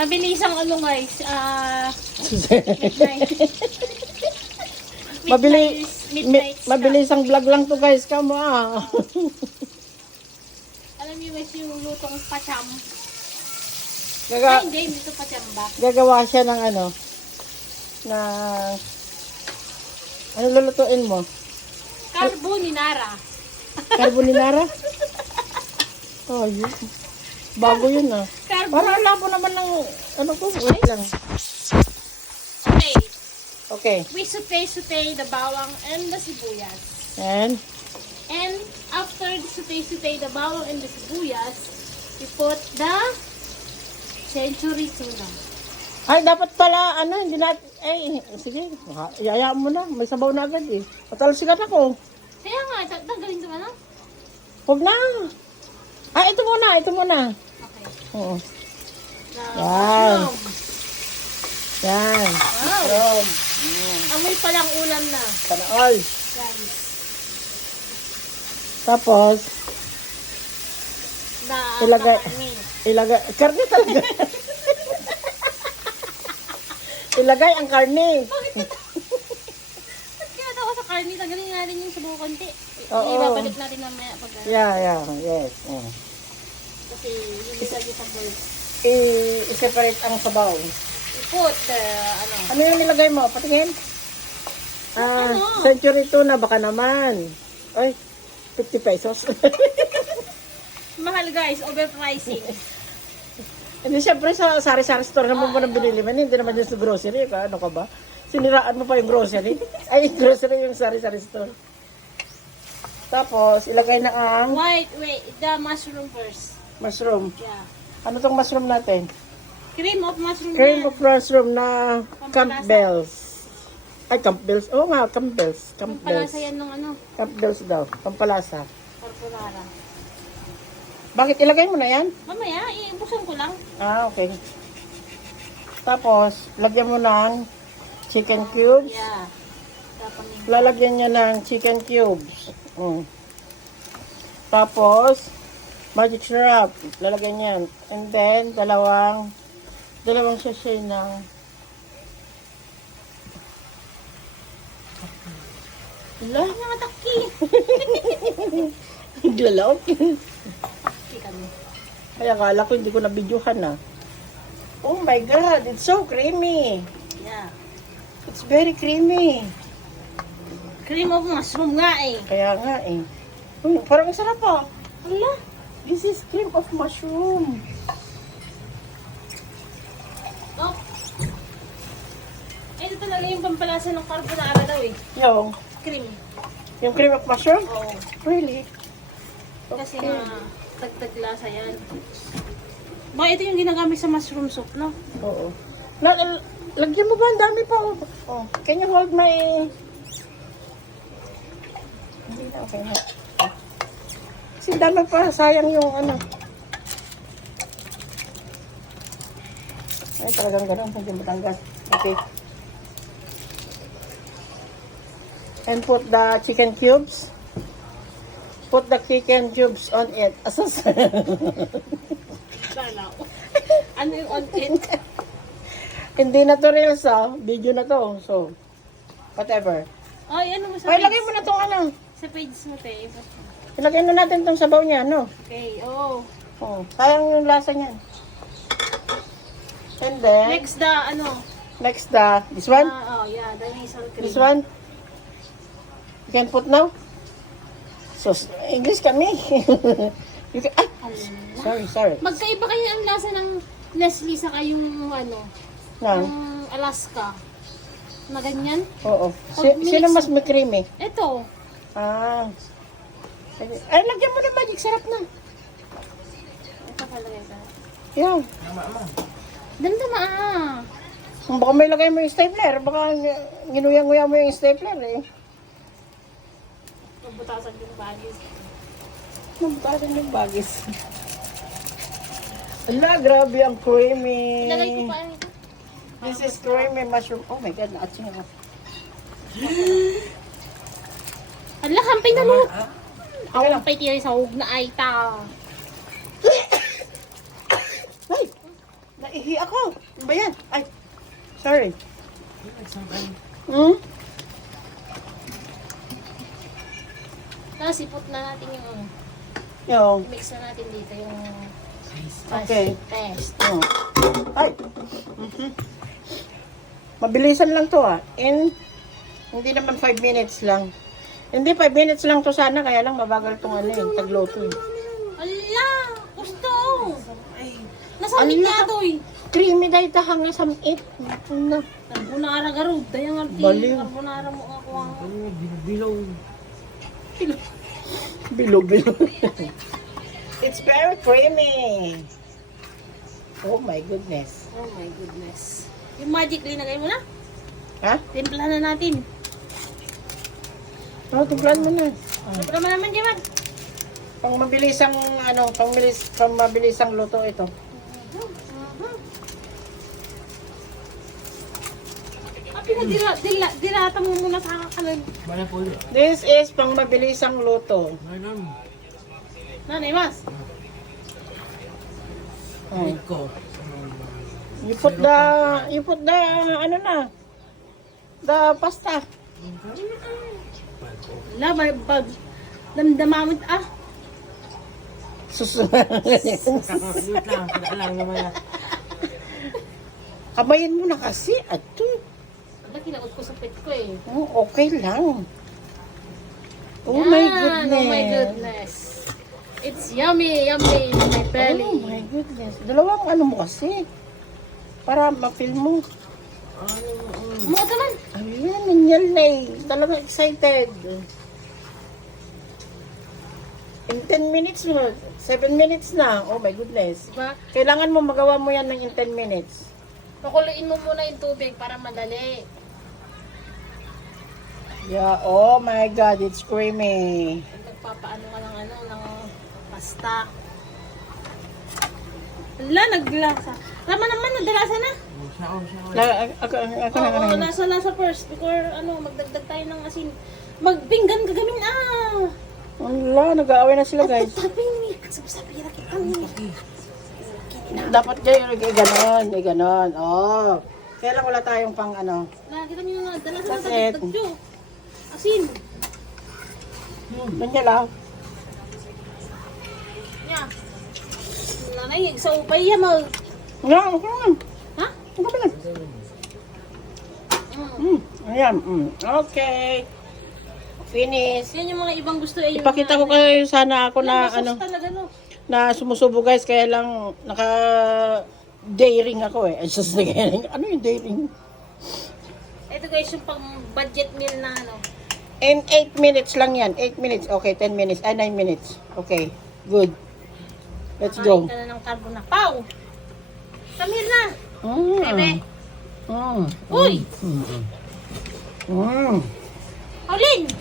Mabilisang ano guys, midnight. Midnight snack. Mabilisang vlog lang to guys, kamo Alam niyo guys yung lutong pacham. Gaga Hindi ito pacham ba? gagawa siya ng ano lulutuin mo? Carbonara. Carbonara? Oh, yun. Bago yun Parang labo naman ng wait lang. Okay. Okay. We saute the bawang and the sibuyas. And After saute the bawang and the sibuyas, we put the century tuna. ay, dapat pala, hindi natin, sige, yayaan mo na, may sabaw na agad Matalsikan ako. Kaya nga, tanggalin ito na. Huwag na. Ito muna. Okay. Oo. Yan. Yan. Wow. Amoy palang ulam na. Sana all. Guys. Tapos, ilagay, karne talaga. Ilagay ang karne. Ba't kaya ako sa karne? Tanggalin natin yung sabaw konti. Oo. Ibabalik natin mamaya pag Yes. kasi hindi lagi sa bowl. I-separate ang sabaw. Put, Ano yung nilagay mo? Patingin. Century tuna, baka naman. Ay, 50 pesos. Mahal guys, overpricing. Hindi, syempre sa sari-sari store naman mo nang binili man. Hindi naman yung sa grocery. Ano ka ba? Siniraan mo pa yung grocery. Ay, grocery yung sari-sari store. Tapos, ilagay na ang Wait, the mushroom first. mushroom. Yeah. Ano tong mushroom natin? Cream of mushroom Cream yan. of mushroom na Campbell's. Ay, Campbell's. Oo nga, Campbell's. Pampalasa yan ng Campbell's daw. Pampalasa. carbonara. Bakit ilagay mo na yan? Mamaya, iibusan ko lang. Okay. Tapos, lagyan mo ng chicken cubes. Yeah. Tapos, Lalagyan niya ng chicken cubes. Tapos, magic syrup. Lalagyan niyan. And then, dalawang sachet ng mga taki. Glalaw. Taki kami. Kaya akala ko hindi ko na-videohan Oh my God, it's so creamy. Yeah. It's very creamy. Cream of mushroom nga Kaya nga parang ang sarap Hala, this is cream of mushroom. Oh. Ito talaga yung pampalasa ng carbonara daw Cream. Yung cream of mushroom? Oo. Really? Kasi nga, dagdag-lasa yan. Ba, ito yung ginagamit sa mushroom soup, no? Oo. Lagyan mo ba? Ang dami pa. Can you hold my... Hindi na, okay na. Kasi dami pa. Sayang yung Ay, talagang gano'n. Hindi matanggal. Okay. And put the chicken cubes. Put the chicken cubes on it. Asas. Ano yung on it? Hindi na to reels Video na to. So, whatever. Ay, ano mo sa Ay, page? lagay mo na tong Sa page mo, te. Ilagay na natin tong sabaw niya, Okay, oh. Sayang yung lasa niyan. And then, next this one? Yeah, the nasal cream. This one? You can put now? So, English kami. You can, sorry. Magkaiba kayo ang lasa ng Nestle sa kayong Nang? yung Alaska. Na ganyan? Oo. Pag Sino mix- mas may creamy? Ito. Ay, lagyan mo na magic. Sarap na. Ito palagay ka. Yan. Damdama Baka may lagay mo yung stapler. Baka nginuyang-nguya mo yung stapler Mabutasan yung bagis. Nabutasan yung bagis. Ala, grabe ang creamy. Ilagay ko pa ito. This is creamy mushroom. Oh my God, naatsin ako. Ala, hampay na mo. Awang pay tiri sa hug na ay ta. Ay! Naihi ako. Ano ba yan? Ay, sorry. Hmm? Tapos ipot na natin yung, Yung, mix na natin dito yung okay. paste. Oh. Ay. Mabilisan lang to ah. Hindi naman 5 minutes lang. Hindi 5 minutes lang to sana, kaya lang mabagal tong ano eh, tagluto eh. Ala! Gusto! Nasamit Ala. nga to eh. Creamy dahil tahang nga samit. Ito na. Carbonara garod. Dayang arti. Baliw. Carbonara mo ako ang... Bilo. It's very creamy. Oh my goodness. Oh my goodness. Yung magic linagay mo na. Ha? Timpla na natin. Oh, tiglan mo na. Timpla mo naman, Jaman. Pang mabilisang ano, pang mabilisang luto ito. Dilata mo muna sa kakalan. This is pang mabilisang luto. Nanay, mas. Oh. You put the ano na. The pasta. Wala, bag. Damdamamit Susunod. Kamayin mo na kasi. Ato. Ba't kinakot ko sa pet ko eh. Oh, okay lang. Oh Yan, my goodness. Oh my goodness. It's yummy in my belly. Oh my goodness. Dalawang ano mo kasi. Para ma-feel mo. Mo naman. Ayan, nangyal na eh. Talagang excited. In 10 minutes mo, 7 minutes na. Oh my goodness. Diba? Kailangan mo magawa mo yan ng in 10 minutes. Pakuluin mo muna yung tubig para madali. Yeah, oh my God, it's creamy. Nagpapaano ka ng pasta. Wala, naglasa. Tama naman, nadalasa na. Ako Oo, lasa first. Before, magdagdag tayo ng asin. Magpinggan ka gamin, Wala, nag-aaway na sila guys. Sabi kita kita ni. Dapat kayo ganon. Oh. Kaya lang wala tayong pang ano. Nakita niyo na, dalasa na That's it. dagdag nyo. Asin. Nandiyan lang. Nya. Nanay, sa upay yan mag. Nga, okay lang. Ha? Okay lang. Ayan. Okay. Finish. Yan yung mga ibang gusto ay yung Ipakita ko kayo sana ako na Yan, ano, masos talaga, no? na sumusubo guys, kaya lang naka dayring ako eh. Ay, sus, ano yung dayring? Ito guys, yung pang budget meal na In 8 minutes lang yan. 8 minutes. Okay, 10 minutes. Ay, 9 minutes. Okay, good. Let's go. Kain ka na ng carbonara. Pau! Samir na! Mm. Bebe! Mm. Uy! Mm. Pauline!